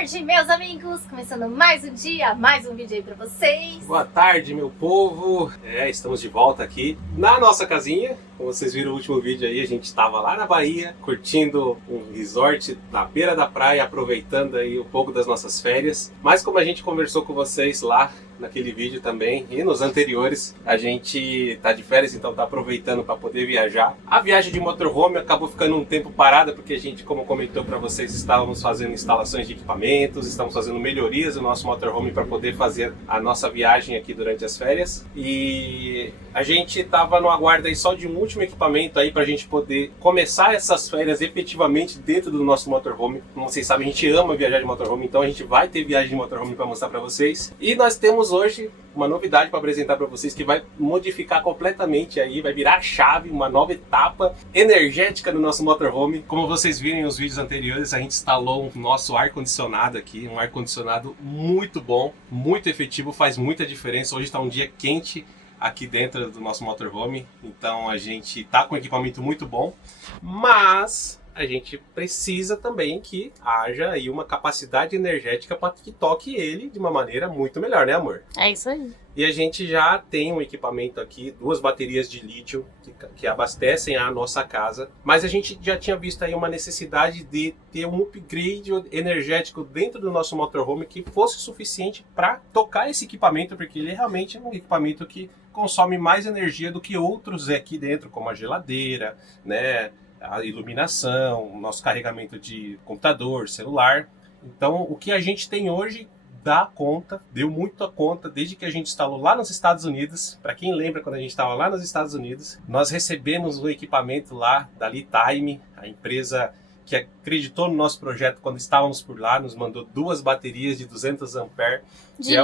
tarde, meus amigos! Começando mais um dia, mais um vídeo aí pra vocês. Boa tarde, meu povo! Estamos de volta aqui na nossa casinha. Como vocês viram no último vídeo aí, a gente estava lá na Bahia, curtindo um resort na beira da praia, aproveitando aí um pouco das nossas férias. Mas como a gente conversou com vocês lá naquele vídeo também e nos anteriores, a gente tá de férias, então tá aproveitando para poder viajar. A viagem de motorhome acabou ficando um tempo parada porque a gente, como comentou para vocês, estávamos fazendo instalações de equipamentos, estamos fazendo melhorias no nosso motorhome para poder fazer a nossa viagem aqui durante as férias. E a gente tava no aguardo aí só de um último equipamento aí para a gente poder começar essas férias efetivamente dentro do nosso motorhome. Como vocês sabem, a gente ama viajar de motorhome, então a gente vai ter viagem de motorhome para mostrar para vocês. E nós temos hoje uma novidade para apresentar para vocês que vai modificar completamente aí, vai virar a chave, uma nova etapa energética no nosso motorhome. Como vocês viram nos vídeos anteriores, a gente instalou o nosso ar-condicionado aqui, um ar-condicionado muito bom, muito efetivo, faz muita diferença. Hoje está um dia quente aqui dentro do nosso motorhome, então a gente tá com um equipamento muito bom, mas a gente precisa também que haja aí uma capacidade energética para que toque ele de uma maneira muito melhor, né, amor? É isso aí. E a gente já tem um equipamento aqui, 2 baterias de lítio que abastecem a nossa casa, mas a gente já tinha visto aí uma necessidade de ter um upgrade energético dentro do nosso motorhome que fosse suficiente para tocar esse equipamento, porque ele é realmente um equipamento que consome mais energia do que outros aqui dentro, como a geladeira, né, a iluminação, o nosso carregamento de computador, celular. Então, o que a gente tem hoje dá conta, deu muito a conta desde que a gente instalou lá nos Estados Unidos. Para quem lembra, quando a gente estava lá nos Estados Unidos, nós recebemos o equipamento lá da Litime, a empresa que acreditou no nosso projeto quando estávamos por lá, nos mandou 2 baterias de 200 amperes de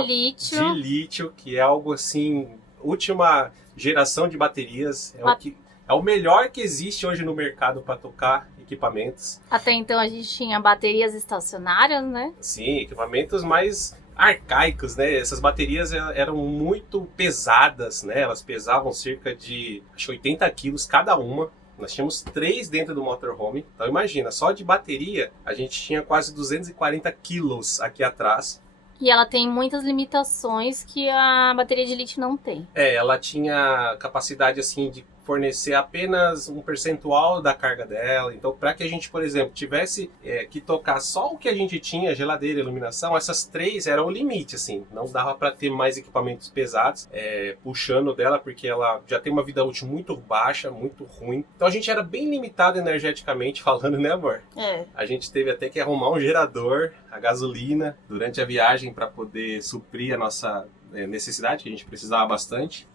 lítio, que é algo assim, última geração de baterias, é o melhor que existe hoje no mercado para tocar equipamentos. Até então a gente tinha baterias estacionárias, né? Sim, equipamentos mais arcaicos, né? Essas baterias eram muito pesadas, né? Elas pesavam cerca de, acho, 80 quilos cada uma. Nós tínhamos 3 dentro do motorhome. Então imagina, só de bateria a gente tinha quase 240 quilos aqui atrás. E ela tem muitas limitações que a bateria de lítio não tem. Ela tinha capacidade assim de fornecer apenas um percentual da carga dela. Então, para que a gente, por exemplo, tivesse que tocar só o que a gente tinha, geladeira, iluminação, essas 3 eram o limite, assim. Não dava para ter mais equipamentos pesados puxando dela, porque ela já tem uma vida útil muito baixa, muito ruim. Então, a gente era bem limitado energeticamente falando, né, amor? A gente teve até que arrumar um gerador, a gasolina, durante a viagem para poder suprir a nossa necessidade, que a gente precisava bastante,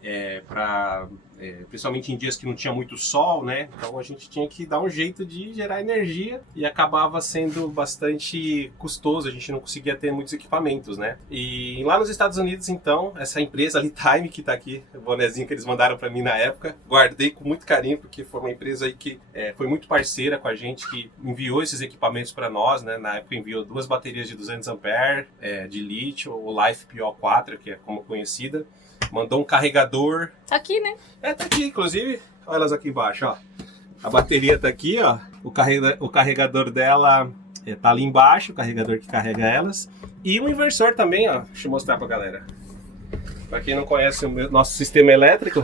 principalmente em dias que não tinha muito sol, né? Então a gente tinha que dar um jeito de gerar energia e acabava sendo bastante custoso, a gente não conseguia ter muitos equipamentos, né? E lá nos Estados Unidos, então, essa empresa Litime, que tá aqui, o bonezinho que eles mandaram para mim na época, guardei com muito carinho, porque foi uma empresa aí que foi muito parceira com a gente, que enviou esses equipamentos para nós, né? Na época enviou 2 baterias de 200 amperes de lítio, o Life PO4, que é como conhecida. Mandou um carregador. Tá aqui, né? Tá aqui, inclusive. Olha elas aqui embaixo, ó. A bateria tá aqui, ó. O carregador dela tá ali embaixo, o carregador que carrega elas. E o inversor também, ó. Deixa eu mostrar pra galera. Pra quem não conhece o nosso sistema elétrico,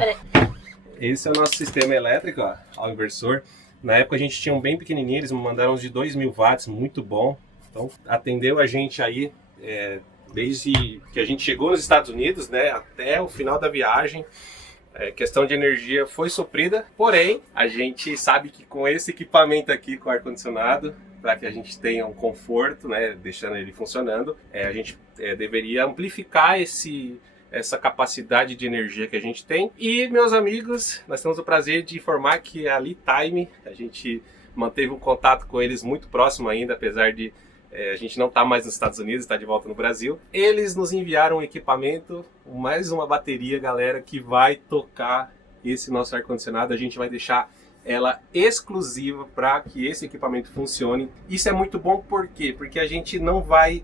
esse é o nosso sistema elétrico, ó. O inversor. Na época a gente tinha um bem pequenininho, eles me mandaram uns de 2.000 watts, muito bom. Então atendeu a gente aí desde que a gente chegou nos Estados Unidos, né, até o final da viagem. Questão de energia foi suprida, porém a gente sabe que com esse equipamento aqui, com ar-condicionado, para que a gente tenha um conforto, né, deixando ele funcionando, a gente deveria amplificar essa capacidade de energia que a gente tem. E, meus amigos, nós temos o prazer de informar que a Litime, a gente manteve um contato com eles muito próximo ainda, apesar de a gente não está mais nos Estados Unidos, está de volta no Brasil. Eles nos enviaram um equipamento, mais uma bateria, galera, que vai tocar esse nosso ar-condicionado. A gente vai deixar ela exclusiva para que esse equipamento funcione. Isso é muito bom, por quê? Porque a gente não vai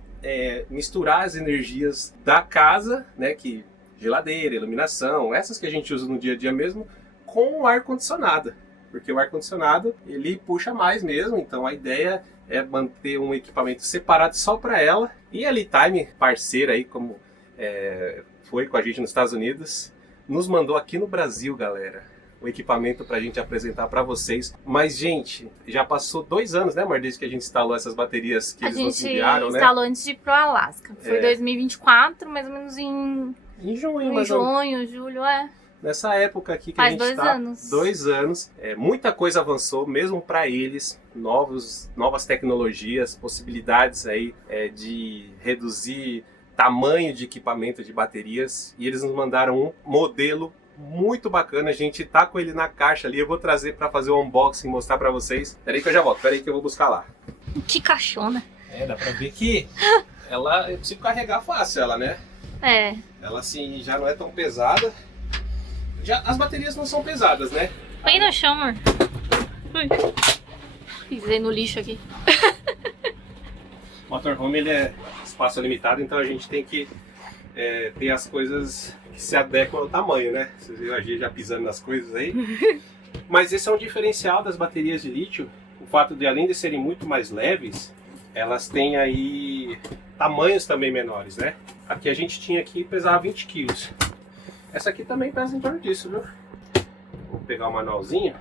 misturar as energias da casa, né, que geladeira, iluminação, essas que a gente usa no dia a dia mesmo, com o ar-condicionado. porque o ar-condicionado ele puxa mais mesmo, então a ideia é manter um equipamento separado só para ela. E a Litime, parceira aí, como foi com a gente nos Estados Unidos, nos mandou aqui no Brasil, galera, o equipamento para a gente apresentar para vocês. Mas, gente, já passou 2 anos, né, amor, desde que a gente instalou essas baterias que eles nos enviaram, né? A gente instalou antes de ir pro Alasca. Foi 2024, mais ou menos em junho, julho, Nessa época aqui que Faz a gente está, 2 anos. 2 anos, muita coisa avançou, mesmo para eles, novas tecnologias, possibilidades aí de reduzir tamanho de equipamento de baterias, e eles nos mandaram um modelo muito bacana. A gente tá com ele na caixa ali, eu vou trazer para fazer o unboxing, mostrar para vocês. Peraí que eu já volto, peraí que eu vou buscar lá. Que caixona. Dá pra ver que eu consigo carregar fácil ela, né? Ela assim, já não é tão pesada. As baterias não são pesadas, né? Põe no chão, amor. Ui. Pisei no lixo aqui. O motorhome ele é espaço limitado, então a gente tem que ter as coisas que se adequam ao tamanho, né? Vocês viram a gente já pisando nas coisas aí. Mas esse é um diferencial das baterias de lítio. O fato de, além de serem muito mais leves, elas têm aí tamanhos também menores, né? Aqui a gente tinha aqui pesava 20 quilos. Essa aqui também pesa em torno disso, viu? Vou pegar o manualzinho.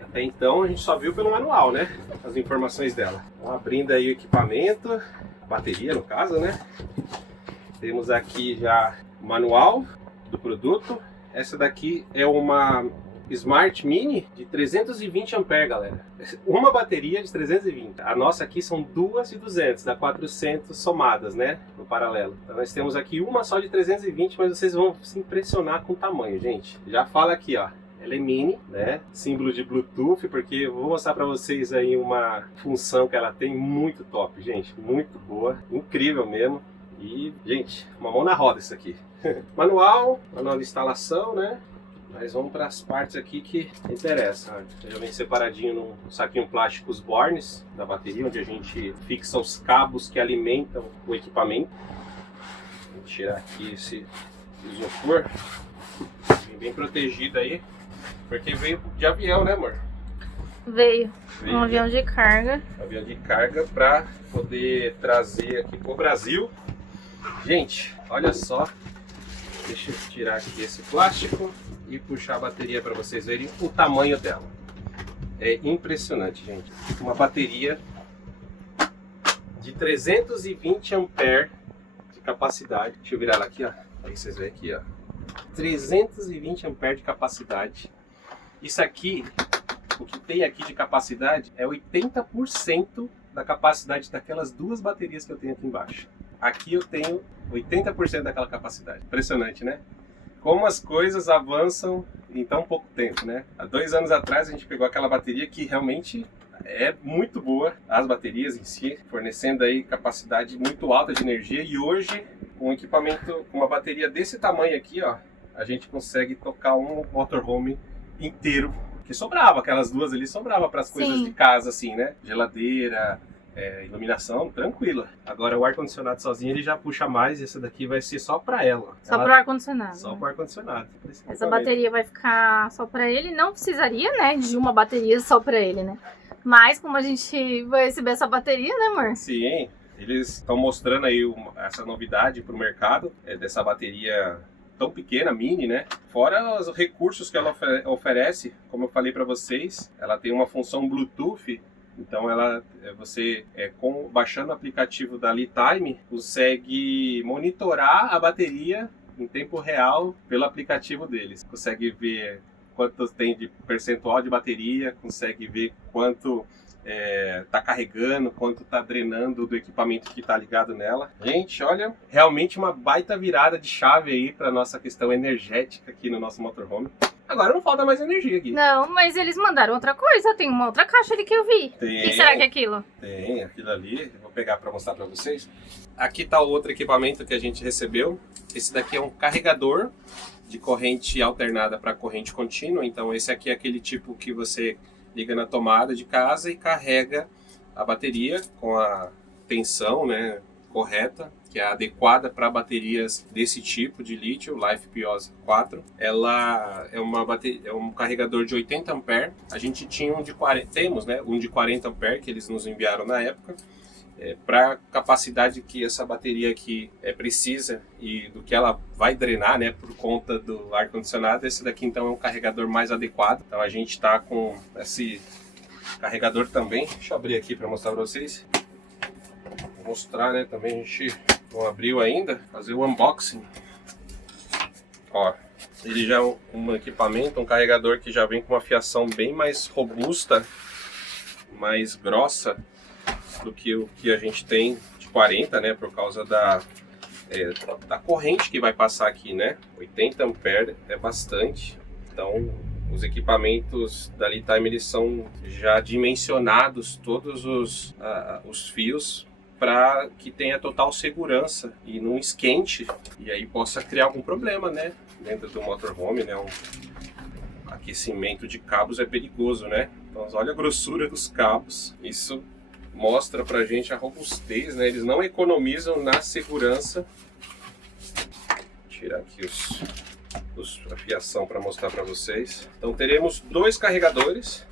Até então a gente só viu pelo manual, né? As informações dela. Então, abrindo aí o equipamento, bateria no caso, né? Temos aqui já o manual do produto. Essa daqui é uma Smart Mini de 320 ampere, galera. Uma bateria de 320. A nossa aqui são 2 de 200, dá 400 somadas, né? No paralelo. Então nós temos aqui uma só de 320, mas vocês vão se impressionar com o tamanho, gente. Já fala aqui, ó. Ela é mini, né? Símbolo de Bluetooth, porque eu vou mostrar para vocês aí uma função que ela tem muito top, gente. Muito boa, incrível mesmo. E, gente, uma mão na roda isso aqui. Manual de instalação, né? Mas vamos para as partes aqui que interessam. Já vem separadinho num saquinho plástico os bornes da bateria, onde a gente fixa os cabos que alimentam o equipamento. Vou tirar aqui esse isopor. Bem protegido aí, porque veio de avião, né, amor? Veio um avião de carga. Avião de carga para poder trazer aqui pro Brasil. Gente, olha só. Deixa eu tirar aqui esse plástico e puxar a bateria para vocês verem o tamanho dela. É impressionante, gente. Uma bateria de 320 ampere de capacidade. Deixa eu virar ela aqui, ó. Aí vocês veem aqui, ó. 320 ampere de capacidade. Isso aqui, o que tem aqui de capacidade é 80% da capacidade daquelas 2 baterias que eu tenho aqui embaixo. Aqui eu tenho 80% daquela capacidade. Impressionante, né? Como as coisas avançam em tão pouco tempo, né? Há 2 anos atrás a gente pegou aquela bateria que realmente é muito boa, as baterias em si, fornecendo aí capacidade muito alta de energia, e hoje, com um equipamento, com uma bateria desse tamanho aqui, ó, a gente consegue tocar um motorhome inteiro, que sobrava, aquelas 2 ali sobrava para as coisas de casa, assim, né? Geladeira, iluminação, tranquila. Agora o ar-condicionado sozinho ele já puxa mais, e essa daqui vai ser só para ela. Só para o ar-condicionado. Só para o ar-condicionado. Essa bateria vai ficar só para ele. Não precisaria, né, de uma bateria só para ele, né? Mas como a gente vai receber essa bateria, né, amor? Sim, eles estão mostrando aí essa novidade para o mercado, dessa bateria tão pequena, mini, né? Fora os recursos que ela oferece, como eu falei para vocês, ela tem uma função Bluetooth. Então baixando o aplicativo da Litime, consegue monitorar a bateria em tempo real pelo aplicativo deles. Consegue ver quanto tem de percentual de bateria, consegue ver quanto está carregando, quanto está drenando do equipamento que está ligado nela. Gente, olha, realmente uma baita virada de chave aí para nossa questão energética aqui no nosso motorhome. Agora não falta mais energia aqui. Não, mas eles mandaram outra coisa. Tem uma outra caixa ali que eu vi. O que será que é aquilo? Tem, aquilo ali. Eu vou pegar para mostrar para vocês. Aqui está o outro equipamento que a gente recebeu. Esse daqui é um carregador de corrente alternada para corrente contínua. Então esse aqui é aquele tipo que você liga na tomada de casa e carrega a bateria com a tensão, né, correta, que é adequada para baterias desse tipo de lítio, LiFePO 4. Ela é um carregador de 80 ampere. A gente tinha um de 40, temos, né, um de 40 ampere que eles nos enviaram na época. Para a capacidade que essa bateria aqui precisa e do que ela vai drenar, né, por conta do ar-condicionado, esse daqui então é um carregador mais adequado. Então a gente está com esse carregador também. Deixa eu abrir aqui para mostrar para vocês. Vou mostrar, né, também a gente não abriu ainda, fazer o unboxing. Ó, ele já é um equipamento, um carregador que já vem com uma fiação bem mais robusta, mais grossa do que o que a gente tem de 40, né, por causa da corrente que vai passar aqui, né. 80 ampere é bastante, então os equipamentos da Litime, eles são já dimensionados, todos os fios, para que tenha total segurança e não esquente e aí possa criar algum problema, né, dentro do motorhome, né. Aquecimento de cabos é perigoso, né. Então olha a grossura dos cabos, isso mostra pra gente a robustez, né? Eles não economizam na segurança. Vou tirar aqui a fiação para mostrar para vocês. Então teremos dois carregadores,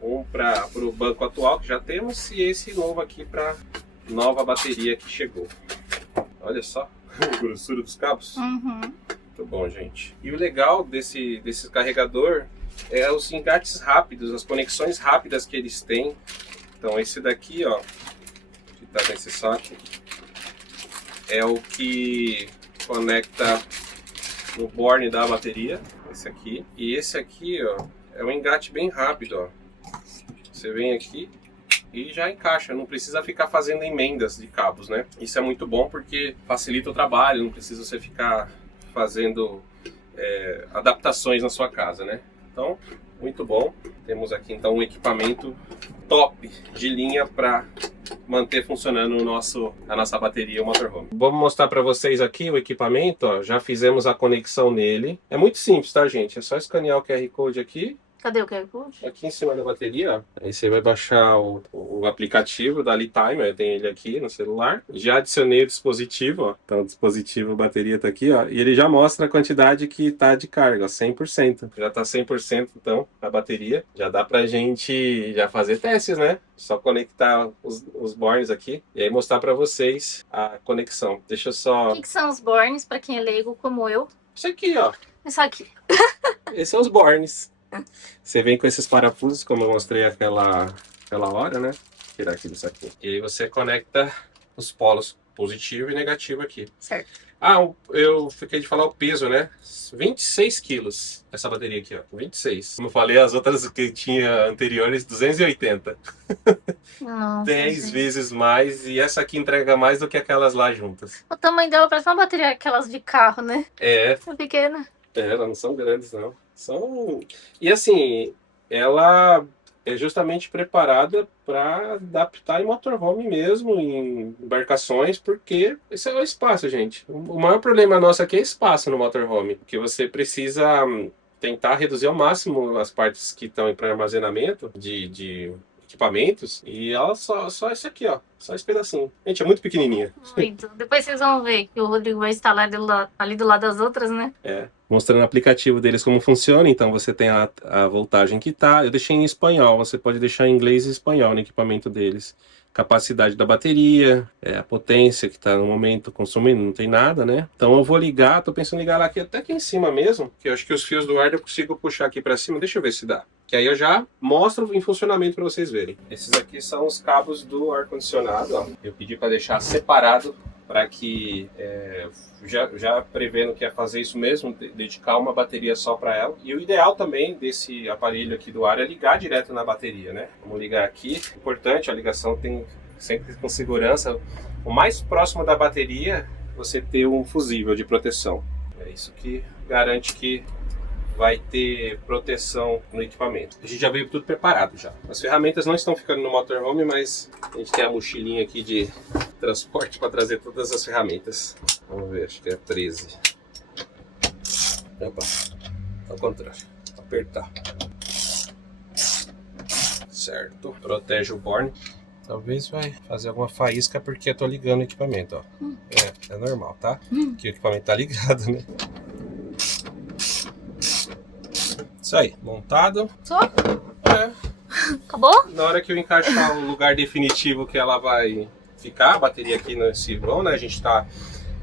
um para o banco atual que já temos e esse novo aqui para nova bateria que chegou. Olha só a grossura dos cabos. Muito bom, gente. E o legal desse carregador é os engates rápidos, as conexões rápidas que eles têm. Então esse daqui, ó, que está nesse saco, é o que conecta no borne da bateria, esse aqui. E esse aqui, ó, é um engate bem rápido, ó. Você vem aqui e já encaixa, não precisa ficar fazendo emendas de cabos, né? Isso é muito bom porque facilita o trabalho, não precisa você ficar fazendo adaptações na sua casa, né? Então, muito bom. Temos aqui então um equipamento top de linha para manter funcionando a nossa bateria, o motorhome. Vamos mostrar para vocês aqui o equipamento, ó. Já fizemos a conexão nele. É muito simples, tá, gente? É só escanear o QR Code aqui. Cadê o QR Code? Aqui em cima da bateria, ó. Aí você vai baixar o aplicativo da Litime, eu tenho ele aqui no celular. Já adicionei o dispositivo, ó. Então o dispositivo, a bateria tá aqui, ó. E ele já mostra a quantidade que tá de carga, ó, 100%. Já tá 100% então a bateria. Já dá pra gente já fazer testes, né? Só conectar os bornes aqui e aí mostrar pra vocês a conexão. Deixa eu só... O que são os bornes, pra quem é leigo como eu? Isso aqui, ó. Isso aqui. Esses são os bornes. Você vem com esses parafusos, como eu mostrei aquela hora, né? Vou tirar aqui disso aqui. E aí você conecta os polos positivo e negativo aqui. Certo. Ah, eu fiquei de falar o peso, né? 26 quilos essa bateria aqui, ó. 26. Como eu falei, as outras que tinha anteriores, 280. Nossa, 10 gente. vezes mais. E essa aqui entrega mais do que aquelas lá juntas. O tamanho dela parece uma bateria aquelas de carro, né? É, É pequena. elas não são grandes, não. São... E assim, ela é justamente preparada para adaptar em motorhome mesmo, em embarcações, porque esse é o espaço, gente. O maior problema nosso aqui é espaço no motorhome, porque você precisa tentar reduzir ao máximo as partes que estão para armazenamento de equipamentos, e ela só esse aqui, ó, só esse pedacinho. Gente, é muito pequenininha. Muito. Depois vocês vão ver que o Rodrigo vai instalar ali do lado das outras, né? É, mostrando o aplicativo deles como funciona. Então você tem a voltagem que tá. Eu deixei em espanhol, você pode deixar em inglês e espanhol no equipamento deles. Capacidade da bateria, a potência que está no momento consumindo, não tem nada, né? Então eu vou ligar, tô pensando em ligar lá aqui, até aqui em cima mesmo, que eu acho que os fios do ar eu consigo puxar aqui para cima. Deixa eu ver se dá. Que aí eu já mostro em funcionamento para vocês verem. Esses aqui são os cabos do ar-condicionado, ó. Eu pedi para deixar separado para que, já prevendo que é fazer isso mesmo, dedicar uma bateria só para ela. E o ideal também desse aparelho aqui do ar é ligar direto na bateria, né? Vamos ligar aqui. Importante, a ligação tem sempre com segurança. O mais próximo da bateria, você ter um fusível de proteção. É isso que garante que vai ter proteção no equipamento. A gente já veio tudo preparado já. As ferramentas não estão ficando no motorhome, mas a gente tem a mochilinha aqui de transporte para trazer todas as ferramentas. Vamos ver, acho que é 13. Opa, ao contrário, apertar. Certo, protege o borne. Talvez vai fazer alguma faísca porque eu tô ligando o equipamento, ó. É normal, tá? Que o equipamento tá ligado, né? Isso aí, montado. Só? É. Acabou? Na hora que eu encaixar o lugar definitivo que ela vai ficar, a bateria aqui nesse vão, né? A gente tá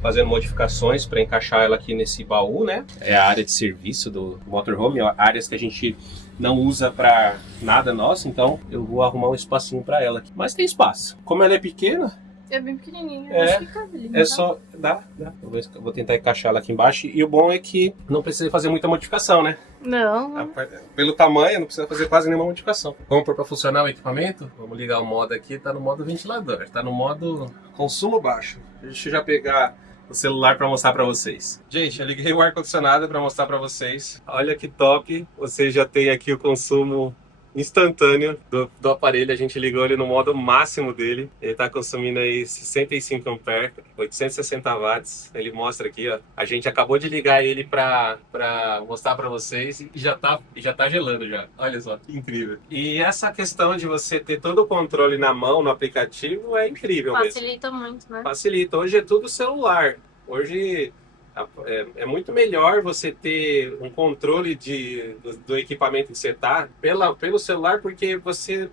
fazendo modificações para encaixar ela aqui nesse baú, né? É a área de serviço do motorhome, áreas que a gente não usa para nada nosso, então eu vou arrumar um espacinho para ela aqui. Mas tem espaço. Como ela é pequena, É bem pequenininho. É, Acho que cabe ali, é tá? só... Dá. Eu vou tentar encaixar ela aqui embaixo. E o bom é que não precisa fazer muita modificação, né? Não. Pelo tamanho, não precisa fazer quase nenhuma modificação. Vamos pôr para funcionar o equipamento? Vamos ligar o modo aqui. Tá no modo ventilador. Tá no modo consumo baixo. Deixa eu já pegar o celular para mostrar para vocês. Gente, eu liguei o ar-condicionado para mostrar para vocês. Olha que top. Você já tem aqui o consumo instantâneo do aparelho. A gente ligou ele no modo máximo dele. Ele está consumindo aí 65 A, 860 watts. Ele mostra aqui, ó. A gente acabou de ligar ele para mostrar para vocês e já tá gelando já. Olha só, que incrível. E essa questão de você ter todo o controle na mão, no aplicativo, é incrível mesmo. Facilita muito, né? Facilita. Hoje é tudo celular. Hoje é muito melhor você ter um controle do equipamento que você está pelo celular, porque você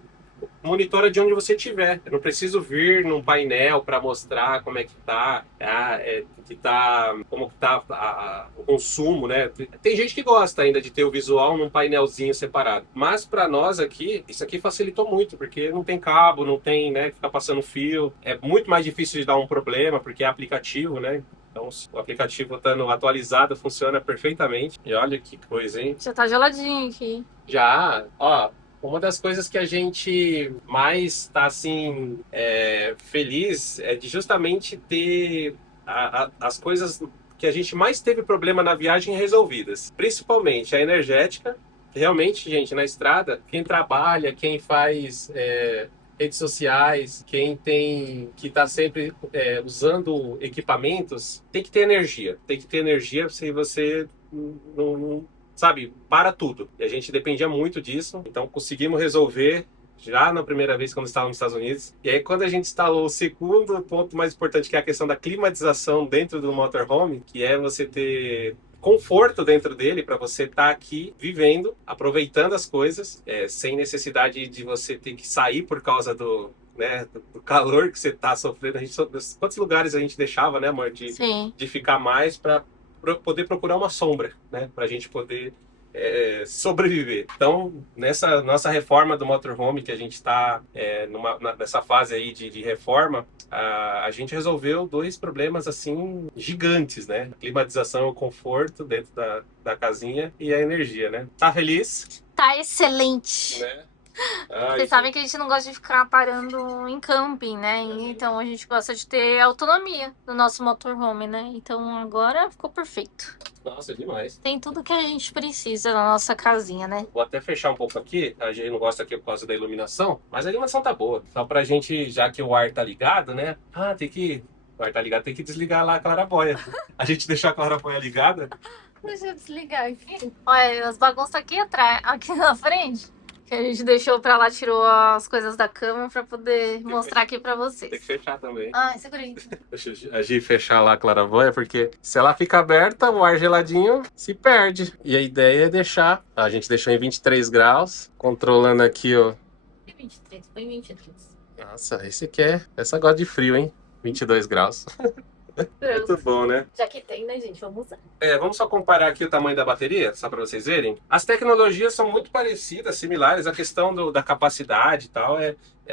monitora de onde você estiver. Eu não preciso vir num painel para mostrar como é que tá, como que tá o consumo, né? Tem gente que gosta ainda de ter o visual num painelzinho separado. Mas para nós aqui, isso aqui facilitou muito, porque não tem cabo, não tem, né, ficar passando fio. É muito mais difícil de dar um problema, porque é aplicativo, né? Então, o aplicativo estando atualizado, funciona perfeitamente. E olha que coisa, hein? Já tá geladinho aqui. Já, ó, uma das coisas que a gente mais está, assim, feliz é de justamente ter as coisas que a gente mais teve problema na viagem resolvidas. Principalmente a energética. Realmente, gente, na estrada, quem trabalha, quem faz... redes sociais, que está sempre usando equipamentos, tem que ter energia. Tem que ter energia se você não sabe, para tudo. E a gente dependia muito disso, então conseguimos resolver já na primeira vez quando estávamos nos Estados Unidos. E aí quando a gente instalou o segundo ponto mais importante, que é a questão da climatização dentro do motorhome, que é você ter conforto dentro dele para você estar aqui vivendo, aproveitando as coisas, sem necessidade de você ter que sair por causa do calor que você está sofrendo. Quantos lugares a gente deixava, né, amor, de ficar mais para poder procurar uma sombra, né, para a gente poder sobreviver. Então, nessa nossa reforma do motorhome, que a gente está nessa fase aí de reforma, a gente resolveu dois problemas assim gigantes, né? A climatização, o conforto dentro da casinha e a energia, né? Tá feliz? Tá excelente. Né? Vocês sabem que a gente não gosta de ficar parando em camping, né? Então a gente gosta de ter autonomia no nosso motorhome, né? Então agora ficou perfeito. Nossa, demais. Tem tudo que a gente precisa na nossa casinha, né? Vou até fechar um pouco aqui. A gente não gosta aqui por causa da iluminação, mas a iluminação tá boa. Só pra gente, já que o ar tá ligado, né? O ar tá ligado, tem que desligar lá a clarabóia. A gente deixou a clarabóia ligada. Deixa eu desligar aqui. Olha, as bagunças aqui atrás, aqui na frente. Que a gente deixou pra lá, tirou as coisas da cama pra poder mostrar aqui pra vocês. Tem que fechar também. Ai, segura aí. Deixa a Gi fechar lá a clarabóia, porque se ela fica aberta, o ar geladinho se perde. E a ideia é deixar... A gente deixou em 23 graus, controlando aqui, ó. 23, põe 23. Nossa, essa gosta de frio, hein? 22 graus. Muito bom, né? Já que tem, né, gente? Vamos usar. Vamos só comparar aqui o tamanho da bateria, só para vocês verem. As tecnologias são muito parecidas, similares. A questão da capacidade e tal,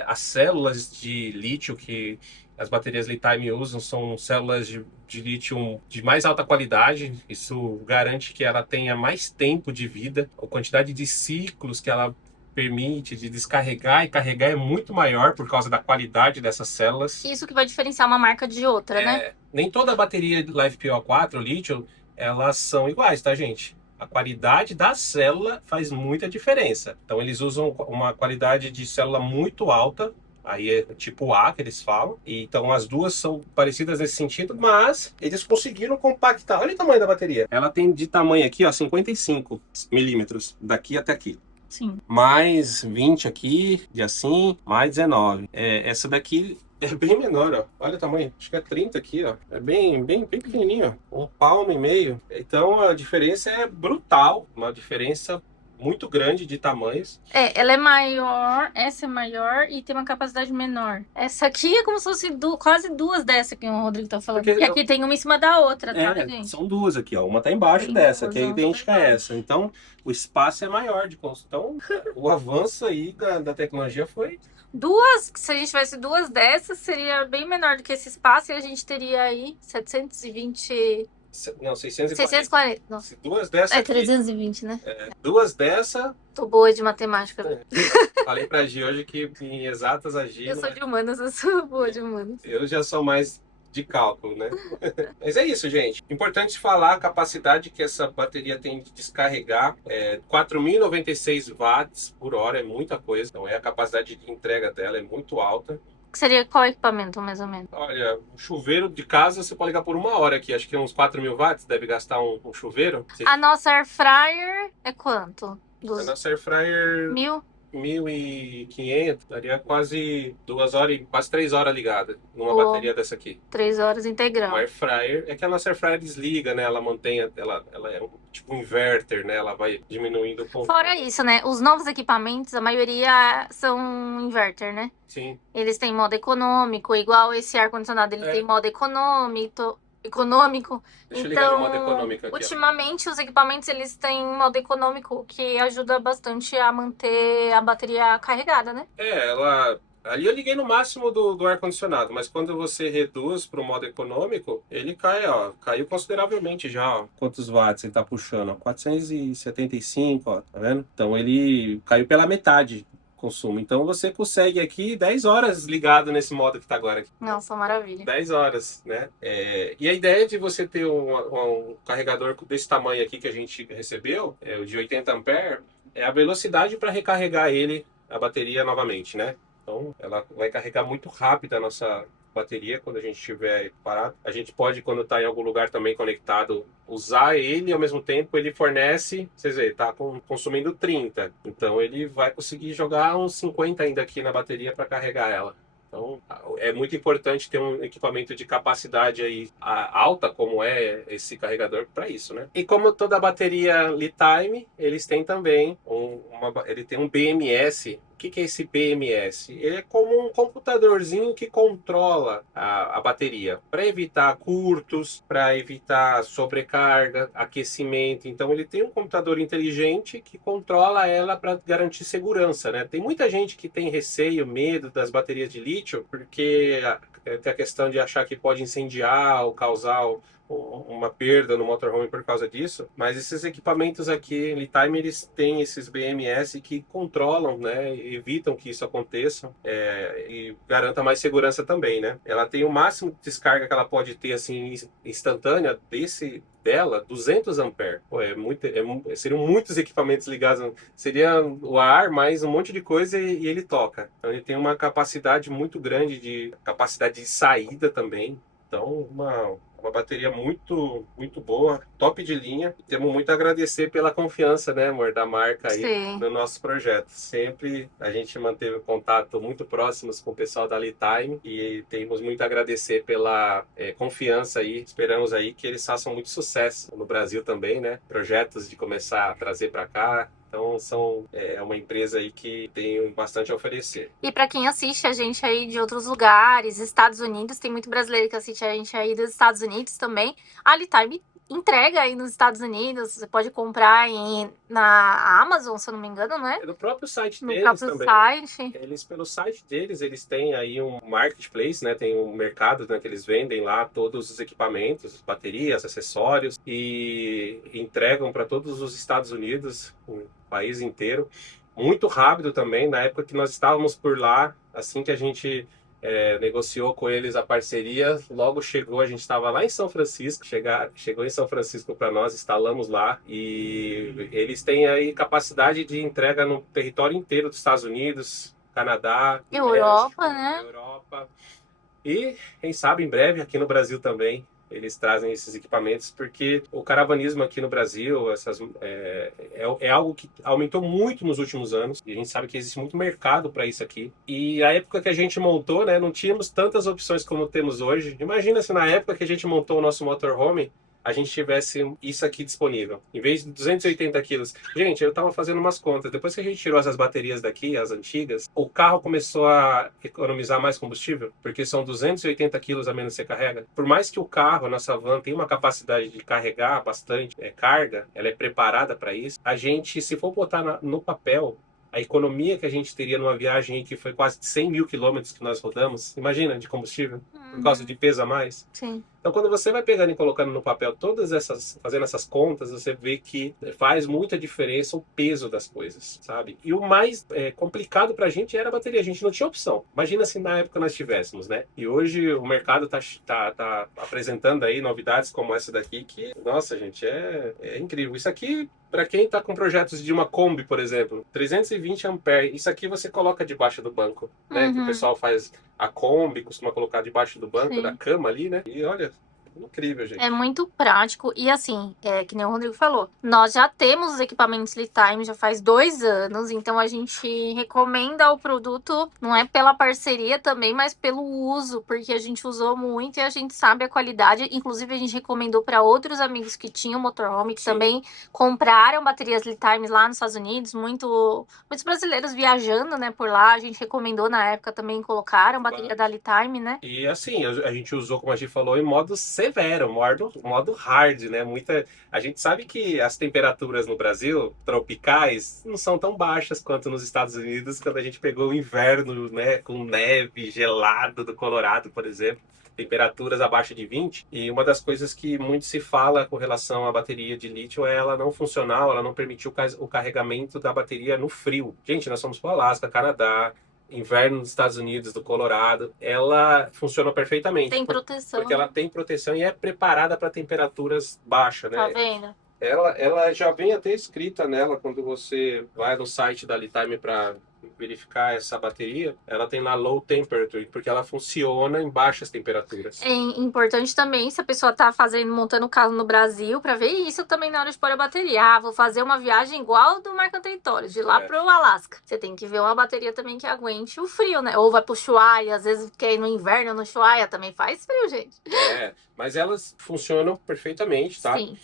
as células de lítio que as baterias Li-Time usam são células de lítio de mais alta qualidade. Isso garante que ela tenha mais tempo de vida. A quantidade de ciclos que ela permite de descarregar e carregar é muito maior por causa da qualidade dessas células. Isso que vai diferenciar uma marca de outra, né? Nem toda bateria LiFePO4, lítio, elas são iguais, tá, gente? A qualidade da célula faz muita diferença. Então eles usam uma qualidade de célula muito alta, aí é tipo A que eles falam. E, então as duas são parecidas nesse sentido, mas eles conseguiram compactar. Olha o tamanho da bateria. Ela tem de tamanho aqui, ó, 55 milímetros, daqui até aqui. Sim. Mais 20 aqui, e assim, mais 19. Essa daqui É bem menor, ó. Olha o tamanho. Acho que é 30 aqui, ó. É bem pequenininho, ó. 1,5 palmo. Então a diferença é brutal. Uma diferença muito grande de tamanhos. É, ela é maior, essa é maior e tem uma capacidade menor. Essa aqui é como se fosse quase duas dessa que o Rodrigo tá falando. Porque Porque aqui tem uma em cima da outra, tá, gente? são duas aqui, ó. Uma tá embaixo Tem dessa, duas, que é uma tá idêntica a embaixo. essa. Então o espaço é maior de construção. Então o avanço aí da tecnologia foi. Duas, se a gente tivesse duas dessas, seria bem menor do que esse espaço e a gente teria aí 720. Não, 640. 640. Não, Se duas dessa é aqui, 320, né? duas dessa. Tô boa de matemática, né? Falei pra Gi hoje que em exatas a Gi, Eu sou né, de humanas, eu sou boa de humanas. eu já sou mais de cálculo, né? Mas é isso, gente. Importante falar a capacidade que essa bateria tem de descarregar. 4.096 watts por hora é muita coisa. Então a capacidade de entrega dela é muito alta. Que seria qual equipamento, mais ou menos? Olha, um chuveiro de casa você pode ligar por 1 hora aqui. Acho que uns 4.000 watts deve gastar um chuveiro. A nossa air fryer é quanto? A nossa air fryer 1.000? 1.500, daria quase 2 horas, quase 3 horas ligada numa Ou bateria dessa aqui. 3 horas integral. Uma air fryer, é que a nossa air fryer desliga, né? Ela mantém, ela é tipo um inverter, né? Ela vai diminuindo com. Fora isso, né? Os novos equipamentos, a maioria são inverter, né? Sim. Eles têm modo econômico, igual esse ar-condicionado, ele tem modo econômico. Deixa eu ligar no modo Então, econômico aqui, ó. ultimamente, os equipamentos, eles têm modo econômico, que ajuda bastante a manter a bateria carregada, né? Ali eu liguei no máximo do ar-condicionado, mas quando você reduz para o modo econômico, ele cai, ó. Caiu consideravelmente já, ó. Quantos watts ele tá puxando, ó? 475, ó. Tá vendo? Então ele caiu pela metade o consumo. Então você consegue aqui 10 horas ligado nesse modo que tá agora aqui. Nossa, maravilha. 10 horas, né? E a ideia de você ter um carregador desse tamanho aqui que a gente recebeu, o de 80 ampere, é a velocidade para recarregar a bateria novamente, né? Então, ela vai carregar muito rápido a nossa bateria quando a gente estiver parado. A gente pode, quando está em algum lugar também conectado, usar ele e ao mesmo tempo ele fornece, vocês veem, está consumindo 30. Então, ele vai conseguir jogar uns 50 ainda aqui na bateria para carregar ela. Então, é muito importante ter um equipamento de capacidade aí alta, como é esse carregador, para isso, né? E como toda bateria Li-Time, eles têm também ele tem um BMS. O que é esse BMS? Ele é como um computadorzinho que controla a bateria para evitar curtos, para evitar sobrecarga, aquecimento. Então ele tem um computador inteligente que controla ela para garantir segurança, né? Tem muita gente que tem receio, medo das baterias de lítio, porque tem a questão de achar que pode incendiar ou causar uma perda no motorhome por causa disso, mas esses equipamentos aqui, Li-Time, eles têm esses BMS que controlam, né, evitam que isso aconteça e garanta mais segurança também, né? Ela tem o máximo de descarga que ela pode ter, assim, instantânea dela, 200 ampere. Pô, seriam muitos equipamentos ligados, seria o ar mais um monte de coisa e ele toca. Então ele tem uma capacidade muito grande de capacidade de saída também. Então, uma bateria muito, muito boa, top de linha. Temos muito a agradecer pela confiança, né, amor, da marca aí. Sim. No nosso projeto. Sempre a gente manteve contato muito próximos com o pessoal da Li-Time e temos muito a agradecer pela confiança aí. Esperamos aí que eles façam muito sucesso no Brasil também, né? Projetos de começar a trazer para cá. Então é uma empresa aí que tem bastante a oferecer. E para quem assiste a gente aí de outros lugares, Estados Unidos, tem muito brasileiro que assiste a gente aí dos Estados Unidos também. A Li-Time entrega aí nos Estados Unidos, você pode comprar na Amazon, se eu não me engano, não é? No próprio site deles próprio também. Site. Pelo site deles, eles têm aí um marketplace, né? Tem um mercado, né, que eles vendem lá todos os equipamentos, baterias, acessórios e entregam para todos os Estados Unidos, o país inteiro. Muito rápido também, na época que nós estávamos por lá, assim que a gente negociou com eles a parceria, logo chegou, a gente estava lá em São Francisco, chegou em São Francisco para nós, instalamos lá e eles têm aí capacidade de entrega no território inteiro dos Estados Unidos, Canadá, Europa, México, né? Europa e quem sabe em breve aqui no Brasil também. eles trazem esses equipamentos, porque o caravanismo aqui no Brasil é algo que aumentou muito nos últimos anos, e a gente sabe que existe muito mercado para isso aqui. E a época que a gente montou, né, não tínhamos tantas opções como temos hoje. Imagina se na época que a gente montou o nosso motorhome, a gente tivesse isso aqui disponível. Em vez de 280 quilos. Gente, eu tava fazendo umas contas. Depois que a gente tirou essas baterias daqui, as antigas, o carro começou a economizar mais combustível, porque são 280 quilos a menos que você carrega. Por mais que o carro, a nossa van, tenha uma capacidade de carregar bastante carga, ela é preparada para isso, a gente, se for botar no papel, a economia que a gente teria numa viagem que foi quase 100 mil quilômetros que nós rodamos, imagina, de combustível, por causa de peso a mais. Sim. Então, quando você vai pegando e colocando no papel fazendo essas contas, você vê que faz muita diferença o peso das coisas, sabe? E o mais complicado pra gente era a bateria. A gente não tinha opção. Imagina se na época nós tivéssemos, né? E hoje o mercado tá apresentando aí novidades como essa daqui que, nossa, gente, é incrível. Isso aqui, para quem está com projetos de uma Kombi, por exemplo, 320 amperes, isso aqui você coloca debaixo do banco, né? Que o pessoal faz a Kombi, costuma colocar debaixo do banco, da cama ali, né? E olha, incrível, gente. É muito prático e assim, que nem o Rodrigo falou, nós já temos os equipamentos Litime já faz 2 anos, então a gente recomenda o produto, não é pela parceria também, mas pelo uso, porque a gente usou muito e a gente sabe a qualidade. Inclusive a gente recomendou para outros amigos que tinham motorhome, que também compraram baterias Litimes lá nos Estados Unidos, muitos brasileiros viajando, né, por lá, a gente recomendou na época também, colocaram bateria da Litime, né? E assim, a gente usou, como a gente falou, em modo severo, modo hard, né? A gente sabe que as temperaturas no Brasil, tropicais, não são tão baixas quanto nos Estados Unidos, quando a gente pegou o inverno, né? Com neve, gelado do Colorado, por exemplo. Temperaturas abaixo de 20. E uma das coisas que muito se fala com relação à bateria de lítio é ela não funcional, ela não permitiu o carregamento da bateria no frio. Gente, nós fomos para o Alasca, Canadá, inverno dos Estados Unidos, do Colorado, ela funciona perfeitamente. Tem proteção. Porque ela tem proteção e é preparada para temperaturas baixas, né? Tá vendo? Ela já vem até escrita nela, quando você vai no site da Litime para verificar essa bateria, ela tem lá low temperature, porque ela funciona em baixas temperaturas. É importante também, se a pessoa tá montando o carro no Brasil, para ver isso também na hora de pôr a bateria. Ah, vou fazer uma viagem igual do Marco Antônio, de lá pro Alasca. Você tem que ver uma bateria também que aguente o frio, né? Ou vai pro Ushuaia, às vezes quer ir no inverno no Ushuaia, também faz frio, gente. Mas elas funcionam perfeitamente, tá? Sim.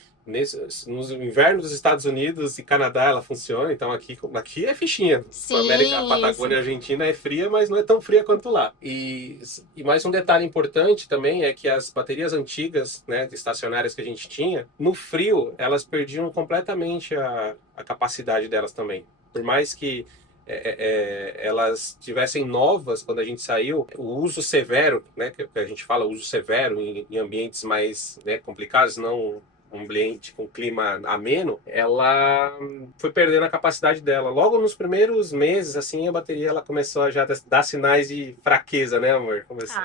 Nos invernos dos Estados Unidos e Canadá ela funciona, então aqui é fichinha. Sim, A Patagônia Argentina é fria, mas não é tão fria quanto lá. E mais um detalhe importante também é que as baterias antigas, né, estacionárias que a gente tinha, no frio elas perdiam completamente a capacidade delas também. Por mais que elas tivessem novas quando a gente saiu, o uso severo, né, que a gente fala uso severo em ambientes mais, né, complicados, não um ambiente com clima ameno, ela foi perdendo a capacidade dela. Logo nos primeiros meses, assim, a bateria ela começou a já dar sinais de fraqueza, né, amor? Começou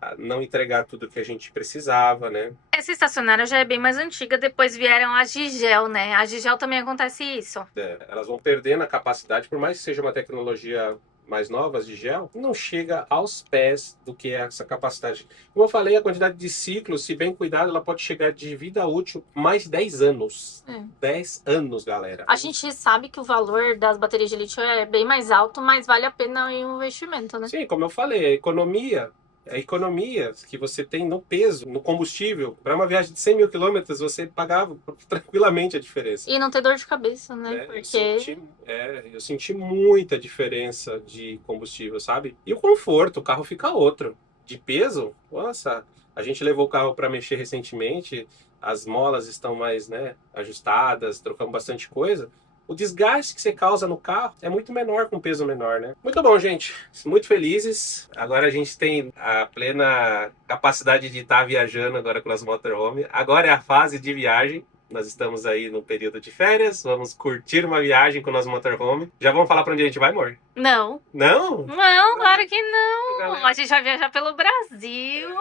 a não entregar tudo que a gente precisava, né? Essa estacionária já é bem mais antiga, depois vieram as de gel, né? A de gel também acontece isso. Elas vão perdendo a capacidade, por mais que seja uma tecnologia mais novas de gel, não chega aos pés do que é essa capacidade. Como eu falei, a quantidade de ciclos, se bem cuidado, ela pode chegar de vida útil mais 10 anos. 10 anos, galera. A gente sabe que o valor das baterias de lítio é bem mais alto, mas vale a pena o investimento, né? Sim, como eu falei, a economia que você tem no peso, no combustível, para uma viagem de 100 mil quilômetros, você pagava tranquilamente a diferença. E não ter dor de cabeça, né? Porque eu senti muita diferença de combustível, sabe? E o conforto, o carro fica outro. De peso, nossa, a gente levou o carro para mexer recentemente, as molas estão mais, né, ajustadas, trocamos bastante coisa. O desgaste que você causa no carro é muito menor com peso menor, né? Muito bom, gente. Muito felizes. Agora a gente tem a plena capacidade de estar viajando agora com as motorhome. Agora é a fase de viagem. Nós estamos aí no período de férias. Vamos curtir uma viagem com o nosso motorhome. Já vamos falar para onde a gente vai, amor? Não. Não? Não, claro que não. A gente vai viajar pelo Brasil.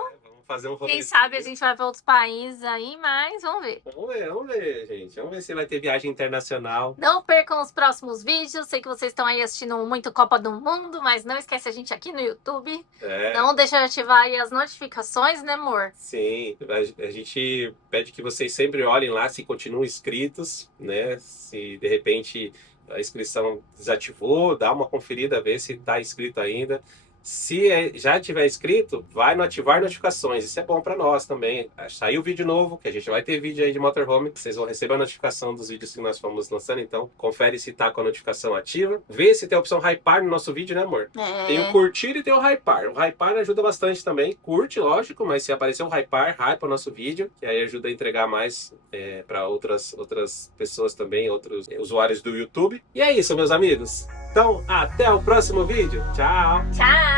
fazer um rolê. Quem sabe a gente vai para outros países aí, mas vamos ver. Vamos ver, gente. Vamos ver se vai ter viagem internacional. Não percam os próximos vídeos. Sei que vocês estão aí assistindo muito Copa do Mundo, mas não esquece a gente aqui no YouTube. Não deixa de ativar aí as notificações, né, amor? Sim, a gente pede que vocês sempre olhem lá se continuam inscritos, né? Se de repente a inscrição desativou, dá uma conferida, ver se está inscrito ainda. Se já tiver inscrito, vai no ativar notificações. Isso é bom para nós também. Saiu vídeo novo, que a gente vai ter vídeo aí de motorhome, que vocês vão receber a notificação dos vídeos que nós fomos lançando. Então, confere se tá com a notificação ativa. Vê se tem a opção hypar no nosso vídeo, né, amor? Tem o curtir e tem o hypar. O hypar ajuda bastante também. Curte, lógico, mas se aparecer o hypar, hypa o nosso vídeo, que aí ajuda a entregar mais para outras pessoas também, outros usuários do YouTube. E é isso, meus amigos. Então, até o próximo vídeo. Tchau! Tchau!